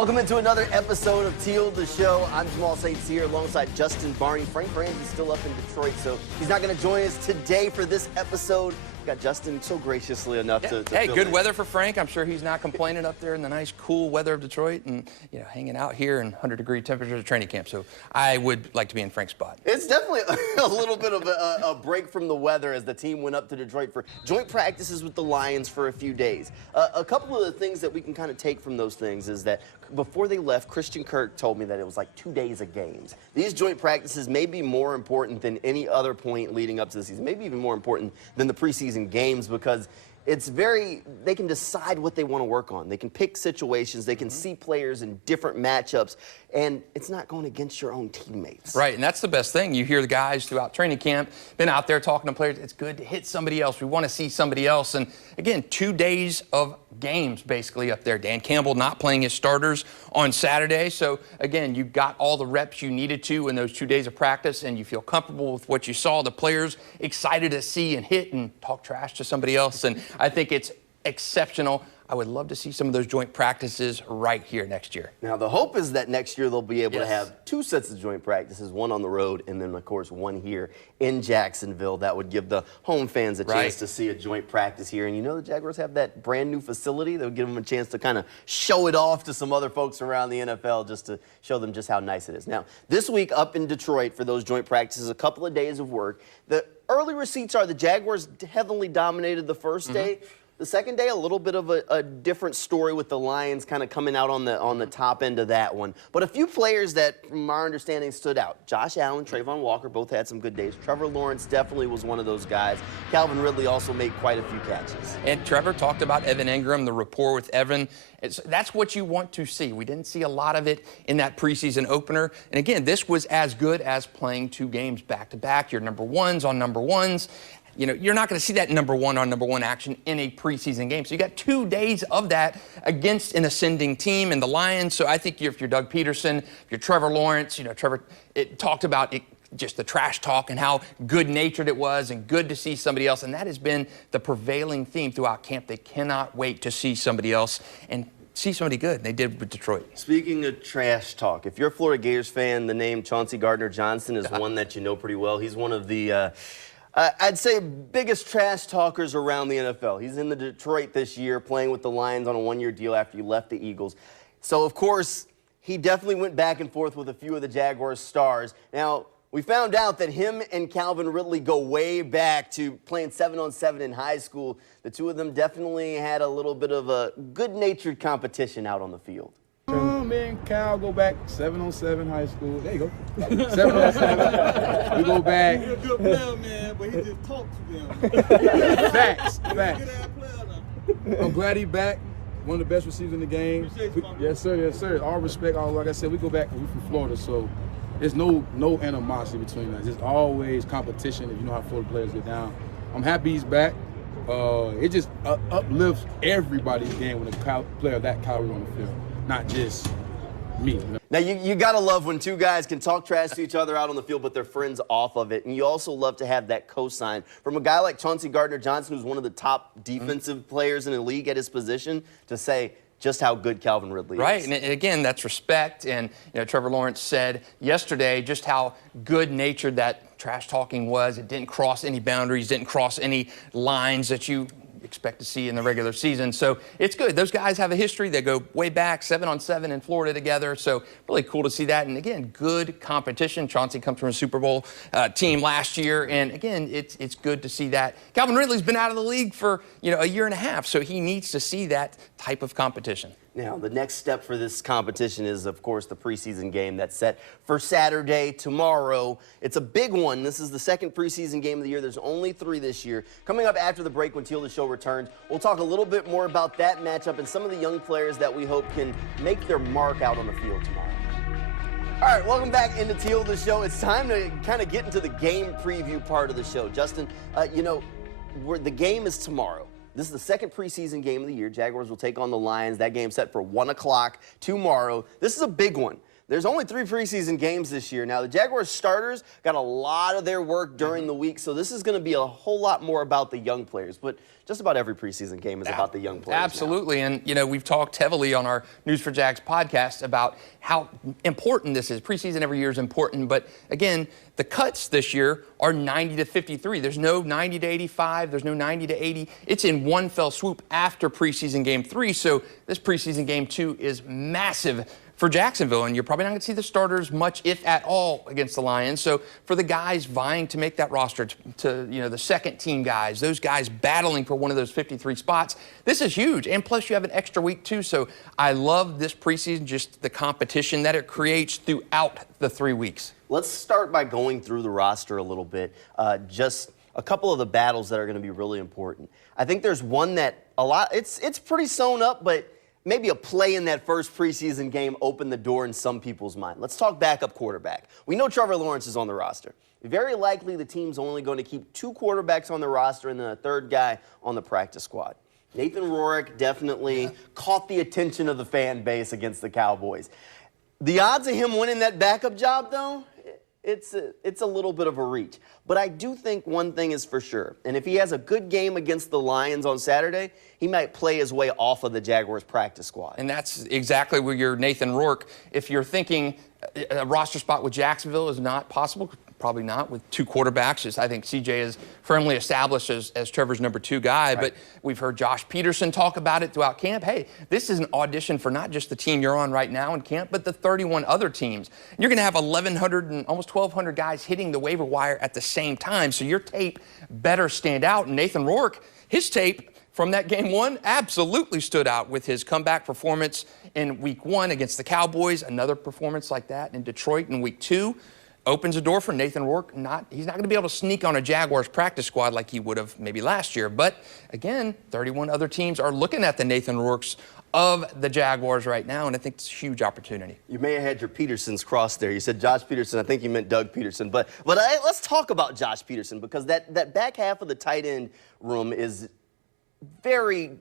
Welcome into another episode of Teal The Show. I'm Jamal Saints here alongside Justin Barney. Frank Franz is still up in Detroit, so he's not going to join us today for this episode. We got Justin so graciously enough to Hey, fill good in. Weather for Frank. I'm sure he's not complaining up there in the nice, cool weather of Detroit and, hanging out here in 100-degree temperatures at training camp. So I would like to be in Frank's spot. It's definitely a little bit of a break from the weather as the team went up to Detroit for joint practices with the Lions for a few days. A couple of the things that we can kind of take from those things is that before they left, Christian Kirk told me that it was like 2 days of games. These joint practices may be more important than any other point leading up to the season, maybe even more important than the preseason games, because they can decide what they want to work on. They can pick situations, they can see players in different matchups, and it's not going against your own teammates. Right, and that's the best thing. You hear the guys throughout training camp, been out there talking to players. It's good to hit somebody else. We want to see somebody else. And again, 2 days of games basically up there. Dan Campbell not playing his starters on Saturday. So again, you got all the reps you needed to in those 2 days of practice, and you feel comfortable with what you saw. The players excited to see and hit and talk trash to somebody else. And I think it's exceptional. I would love to see some of those joint practices right here next year. Now, the hope is that next year they'll be able to have 2 sets of joint practices, one on the road and then, of course, one here in Jacksonville. That would give the home fans a chance to see a joint practice here. And the Jaguars have that brand new facility that would give them a chance to kind of show it off to some other folks around the NFL just to show them just how nice it is. Now, this week up in Detroit for those joint practices, a couple of days of work. The early receipts are the Jaguars heavily dominated the first day. The second day, a little bit of a different story with the Lions kind of coming out on the top end of that one. But a few players that, from our understanding, stood out. Josh Allen, Trayvon Walker both had some good days. Trevor Lawrence definitely was one of those guys. Calvin Ridley also made quite a few catches. And Trevor talked about Evan Ingram, the rapport with Evan. That's what you want to see. We didn't see a lot of it in that preseason opener. And again, this was as good as playing 2 games back-to-back. Your number ones on number ones. You're not going to see that number one on number one action in a preseason game. So you got 2 days of that against an ascending team and the Lions. So I think if you're Doug Peterson, if you're Trevor Lawrence, Trevor talked about just the trash talk and how good-natured it was and good to see somebody else. And that has been the prevailing theme throughout camp. They cannot wait to see somebody else and see somebody good. They did with Detroit. Speaking of trash talk, if you're a Florida Gators fan, the name Chauncey Gardner-Johnson is one that you know pretty well. He's one of the I'd say biggest trash talkers around the NFL. He's in the Detroit this year playing with the Lions on a 1-year deal after he left the Eagles. So, of course, he definitely went back and forth with a few of the Jaguars stars. Now, we found out that him and Calvin Ridley go way back to playing 7-on-7 in high school. The two of them definitely had a little bit of a good-natured competition out on the field. Me and Cal go back 7-on-7 high school. There you go. 7-on-7. We go back. He's a good player, man, but he just talks to them. Facts. Good ass player now. I'm glad he's back. One of the best receivers in the game. Appreciate you, my man. Yes, sir. Yes, sir. All respect. Like I said, we go back. We're from Florida, so there's no animosity between us. It's always competition. If you know how Florida players get down. I'm happy he's back. It just uplifts everybody's game when a player of that caliber on the field, not just me. Now, you got to love when 2 guys can talk trash to each other out on the field, but they're friends off of it. And you also love to have that cosign from a guy like Chauncey Gardner-Johnson, who's one of the top defensive players in the league at his position, to say just how good Calvin Ridley is. Right, and again, that's respect. And Trevor Lawrence said yesterday just how good-natured that trash talking was. It didn't cross any boundaries, didn't cross any lines that you expect to see in the regular season. So it's good. Those guys have a history. They go way back, 7-on-7 in Florida together. So really cool to see that. And again, good competition. Chauncey comes from a Super Bowl team last year. And again, it's good to see that. Calvin Ridley's been out of the league for, a year and a half. So he needs to see that type of competition. Now, the next step for this competition is, of course, the preseason game that's set for Saturday, tomorrow. It's a big one. This is the second preseason game of the year. There's only 3 this year. Coming up after the break when Teal The Show returns, we'll talk a little bit more about that matchup and some of the young players that we hope can make their mark out on the field tomorrow. All right, welcome back into Teal The Show. It's time to kind of get into the game preview part of the show. Justin, the game is tomorrow. This is the second preseason game of the year. Jaguars will take on the Lions. That game's set for 1 o'clock tomorrow. This is a big one. There's only 3 preseason games this year. Now, the Jaguars starters got a lot of their work during the week, so this is going to be a whole lot more about the young players. But just about every preseason game is about the young players. Absolutely. Now. And, you know, we've talked heavily on our News for Jags podcast about how important this is. Preseason every year is important. But, again, the cuts this year are 90 to 53. There's no 90 to 85. There's no 90 to 80. It's in one fell swoop after preseason game 3. So this preseason game 2 is massive for Jacksonville, and you're probably not going to see the starters much, if at all, against the Lions. So for the guys vying to make that roster, to you know, the second-team guys, those guys battling for one of those 53 spots, this is huge. And plus, you have an extra week, too. So I love this preseason, just the competition that it creates throughout the 3 weeks. Let's start by going through the roster a little bit. Just a couple of the battles that are going to be really important. I think there's one that it's pretty sewn up, but maybe a play in that first preseason game opened the door in some people's mind. Let's talk backup quarterback. We know Trevor Lawrence is on the roster. Very likely the team's only going to keep 2 quarterbacks on the roster and then a 3rd guy on the practice squad. Nathan Rourke definitely caught the attention of the fan base against the Cowboys. The odds of him winning that backup job, though, it's a little bit of a reach. But I do think one thing is for sure, and if he has a good game against the Lions on Saturday, he might play his way off of the Jaguars practice squad. And that's exactly where you're Nathan Rourke. If you're thinking a roster spot with Jacksonville is not possible, probably not with 2 quarterbacks. I think CJ is firmly established as Trevor's number 2 guy, right. But we've heard Josh Peterson talk about it throughout camp. Hey, this is an audition for not just the team you're on right now in camp, but the 31 other teams. And you're going to have 1,100 and almost 1,200 guys hitting the waiver wire at the same time, so your tape better stand out. And Nathan Rourke, his tape from that game 1 absolutely stood out with his comeback performance in week 1 against the Cowboys, another performance like that in Detroit in week 2. Opens a door for Nathan Rourke. He's not going to be able to sneak on a Jaguars practice squad like he would have maybe last year. But, again, 31 other teams are looking at the Nathan Rourkes of the Jaguars right now, and I think it's a huge opportunity. You may have had your Petersons crossed there. You said Josh Peterson. I think you meant Doug Peterson. But let's talk about Josh Peterson, because that back half of the tight end room is very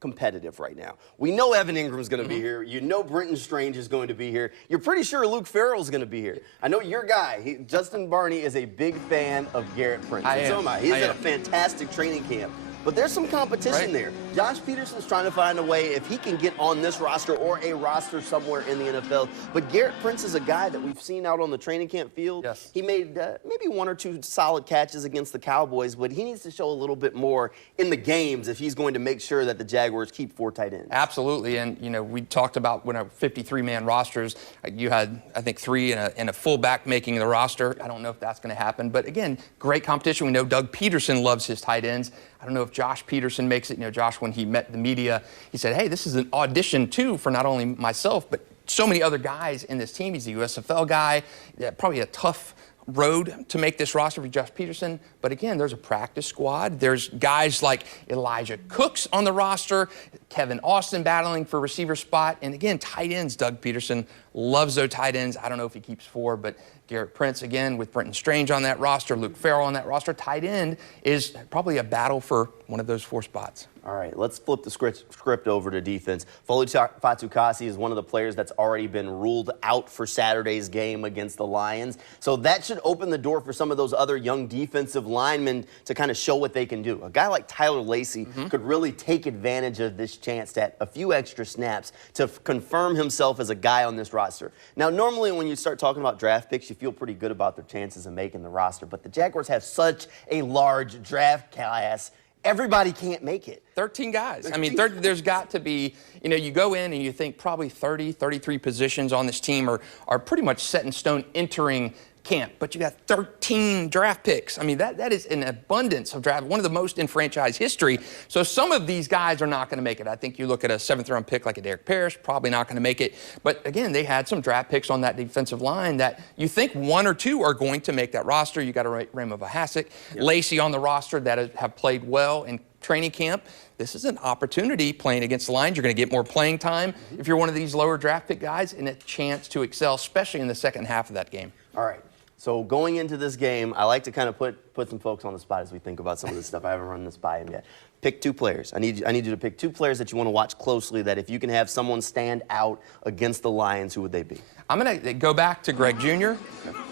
competitive right now. We know Evan Ingram's going to be here. You know Brenton Strange is going to be here. You're pretty sure Luke Farrell's going to be here. I know your guy, Justin Barney, is a big fan of Garrett Prince. So am I. He's at a fantastic training camp. But there's some competition there. Josh Peterson's trying to find a way if he can get on this roster or a roster somewhere in the NFL. But Garrett Prince is a guy that we've seen out on the training camp field. Yes. He made maybe 1 or 2 solid catches against the Cowboys, but he needs to show a little bit more in the games if he's going to make sure that the Jaguars keep 4 tight ends. Absolutely. And, you know, we talked about when our 53-man rosters, you had, I think, 3 and a fullback making the roster. I don't know if that's going to happen. But, again, great competition. We know Doug Peterson loves his tight ends. I don't know if Josh Peterson makes it. You know, Josh, when he met the media, he said, hey, this is an audition, too, for not only myself, but so many other guys in this team. He's a USFL guy. Yeah, probably a tough road to make this roster for Josh Peterson. But again, there's a practice squad. There's guys like Elijah Cooks on the roster, Kevin Austin battling for receiver spot. And again, tight ends, Doug Peterson loves those tight ends. I don't know if he keeps 4, but Garrett Prince, again, with Brenton Strange on that roster, Luke Farrell on that roster. Tight end is probably a battle for one of those 4 spots. All right, let's flip the script over to defense. Foley Fatukasi is one of the players that's already been ruled out for Saturday's game against the Lions. So that should open the door for some of those other young defensive linemen to kind of show what they can do. A guy like Tyler Lacey could really take advantage of this chance to have a few extra snaps to confirm himself as a guy on this roster. Now, normally when you start talking about draft picks, you feel pretty good about their chances of making the roster. But the Jaguars have such a large draft class, everybody can't make it. 13 guys. I mean, there's got to be, you know, you go in and you think probably 30, 33 positions on this team are pretty much set in stone entering camp, but you got 13 draft picks. I mean, that is an abundance of draft, one of the most in franchise history. So some of these guys are not going to make it. I think you look at a 7th-round pick like a Derek Parrish, probably not going to make it. But again, they had some draft picks on that defensive line that you think 1 or 2 are going to make that roster. You got a Ramo Vahasic, Lacey on the roster that have played well in training camp. This is an opportunity playing against the Lions. You're going to get more playing time if you're one of these lower draft pick guys, and a chance to excel, especially in the second half of that game. All right. So going into this game, I like to kind of put some folks on the spot as we think about some of this stuff. I haven't run this by him yet. Pick 2 players. I need you to pick 2 players that you want to watch closely, that if you can have someone stand out against the Lions, who would they be? I'm going to go back to Greg Jr.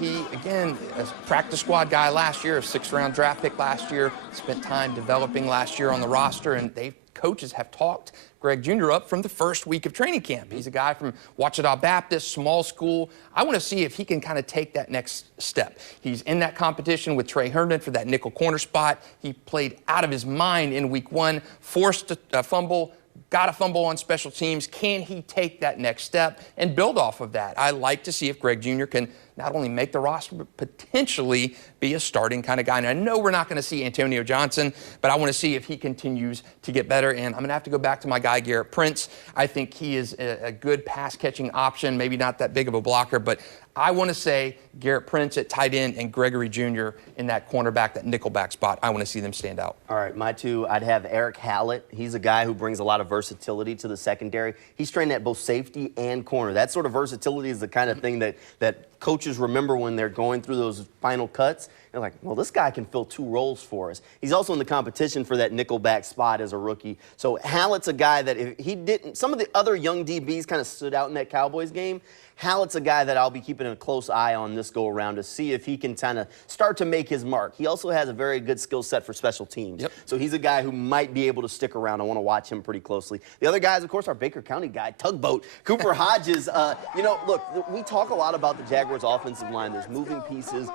He, again, a practice squad guy last year, a 6th-round draft pick last year, spent time developing last year on the roster, and coaches have talked Greg Jr. up from the first week of training camp. He's a guy from Ouachita Baptist, small school. I want to see if he can kind of take that next step. He's in that competition with Trey Herndon for that nickel corner spot. He played out of his mind in week 1, forced a fumble, got a fumble on special teams. Can he take that next step and build off of that? I like to see if Greg Jr. can not only make the roster, but potentially be a starting kind of guy. And I know we're not going to see Antonio Johnson, but I want to see if he continues to get better. And I'm going to have to go back to my guy, Garrett Prince. I think he is a good pass-catching option, maybe not that big of a blocker, but I want to say Garrett Prince at tight end and Gregory Jr. in that cornerback, that nickelback spot. I want to see them stand out. All right, my 2, I'd have Eric Hallett. He's a guy who brings a lot of versatility to the secondary. He's trained at both safety and corner. That sort of versatility is the kind of thing that coaches remember when they're going through those final cuts. They're like, well, this guy can fill 2 roles for us. He's also in the competition for that nickelback spot as a rookie. So Hallett's a guy that if he didn't, some of the other young DBs kind of stood out in that Cowboys game. Hallett's a guy that I'll be keeping a close eye on this go-around to see if he can kind of start to make his mark. He also has a very good skill set for special teams. Yep. So he's a guy who might be able to stick around. I want to watch him pretty closely. The other guys, of course, are Baker County guy, Tugboat, Cooper Hodges. You know, look, we talk a lot about the Jaguars' offensive line. There's moving pieces.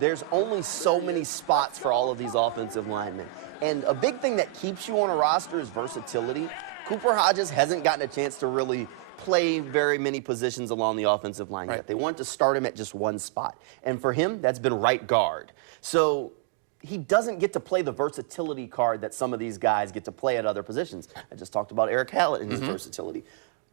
There's only so many spots for all of these offensive linemen. And a big thing that keeps you on a roster is versatility. Cooper Hodges hasn't gotten a chance to really play very many positions along the offensive line yet. They want to start him at just one spot. And for him, that's been right guard. So he doesn't get to play the versatility card that some of these guys get to play at other positions. I just talked about Eric Hallett and his versatility.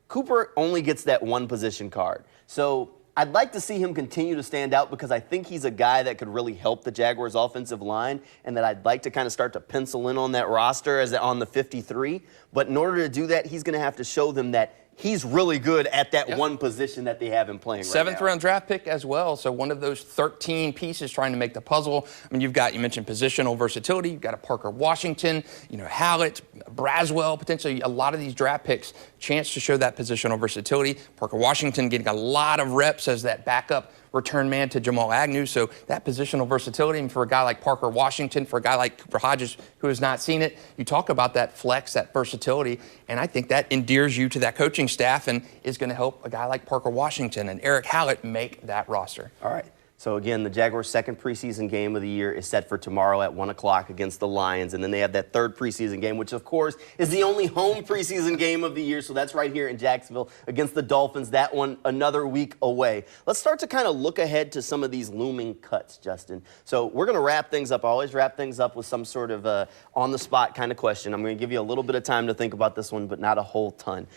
Cooper only gets that one position card. So I'd like to see him continue to stand out because I think he's a guy that could really help the Jaguars' offensive line and that I'd like to kind of start to pencil in on that roster as on the 53. But in order to do that, he's going to have to show them that he's really good at that one position that they have him playing right now. 7th-round draft pick as well, so one of those 13 pieces trying to make the puzzle. I mean, you mentioned positional versatility. You've got a Parker Washington, Hallett, Braswell, potentially a lot of these draft picks, chance to show that positional versatility. Parker Washington getting a lot of reps as that backup return man to Jamal Agnew, so that positional versatility. And for a guy like Parker Washington, for a guy like Cooper Hodges who has not seen it, you talk about that flex, that versatility, and I think that endears you to that coaching staff and is going to help a guy like Parker Washington and Eric Hallett make that roster. All right. So again, the Jaguars' second preseason game of the year is set for tomorrow at 1 o'clock against the Lions. And then they have that third preseason game, which of course is the only home preseason game of the year. So that's right here in Jacksonville against the Dolphins. That one another week away. Let's start to kind of look ahead to some of these looming cuts, Justin. So we're going to wrap things up. I always wrap things up with some sort of on-the-spot kind of question. I'm going to give you a little bit of time to think about this one, but not a whole ton.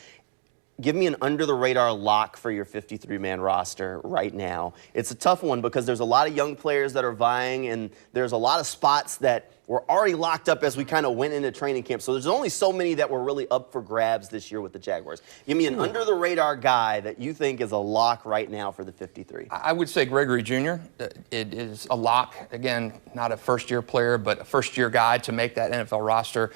Give me an under-the-radar lock for your 53-man roster right now. It's a tough one because there's a lot of young players that are vying, and there's a lot of spots that were already locked up as we kind of went into training camp. So there's only so many that were really up for grabs this year with the Jaguars. Give me an under-the-radar guy that you think is a lock right now for the 53. I would say Gregory Jr. It is a lock. Again, not a first-year player, but a first-year guy to make that NFL roster.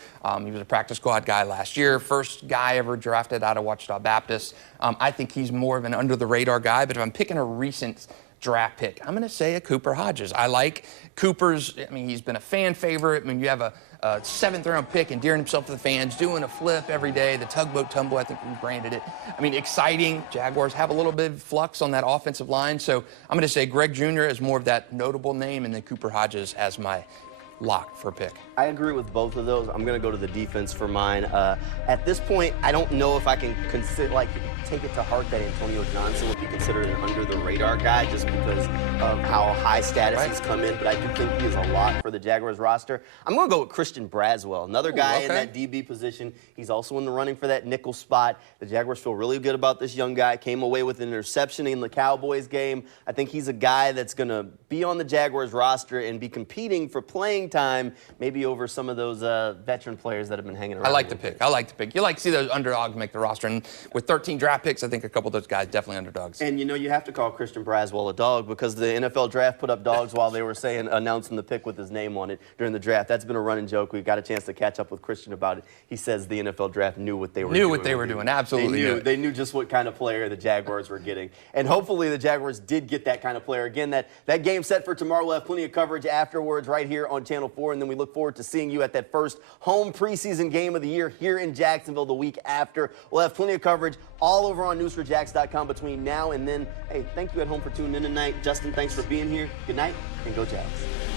He was a practice squad guy last year, first guy ever drafted out of Ouachita Baptist. I think he's more of an under-the-radar guy, but if I'm picking a recent draft pick, I'm going to say a Cooper Hodges. I like Cooper's, he's been a fan favorite. You have a 7th-round pick endearing himself to the fans, doing a flip every day, the tugboat tumble, I think we branded it. Exciting. Jaguars have a little bit of flux on that offensive line, so I'm going to say Greg Jr. is more of that notable name, and then Cooper Hodges as my lock for a pick. I agree with both of those. I'm going to go to the defense for mine. At this point, I don't know if I can take it to heart that Antonio Johnson would be considered an under-the-radar guy just because of how high status he's come in, but I do think he is a lock for the Jaguars roster. I'm going to go with Christian Braswell, another guy in that DB position. He's also in the running for that nickel spot. The Jaguars feel really good about this young guy. Came away with an interception in the Cowboys game. I think he's a guy that's going to be on the Jaguars roster and be competing for playing time, maybe over some of those veteran players that have been hanging around. I like the pick. You like to see those underdogs make the roster, and with 13 draft picks, I think a couple of those guys definitely underdogs. And you have to call Christian Braswell a dog because the NFL draft put up dogs while they were announcing the pick with his name on it during the draft. That's been a running joke. We got a chance to catch up with Christian about it. He says the NFL draft knew what they were doing. Knew what they were doing, absolutely. They knew just what kind of player the Jaguars were getting. And hopefully the Jaguars did get that kind of player. Again, that game set for tomorrow. We'll have plenty of coverage afterwards right here on Channel 4, and then we look forward to seeing you at that first home preseason game of the year here in Jacksonville the week after. We'll have plenty of coverage all over on newsforjax.com between now and then. Hey, thank you at home for tuning in tonight. Justin, thanks for being here. Good night, and go Jags.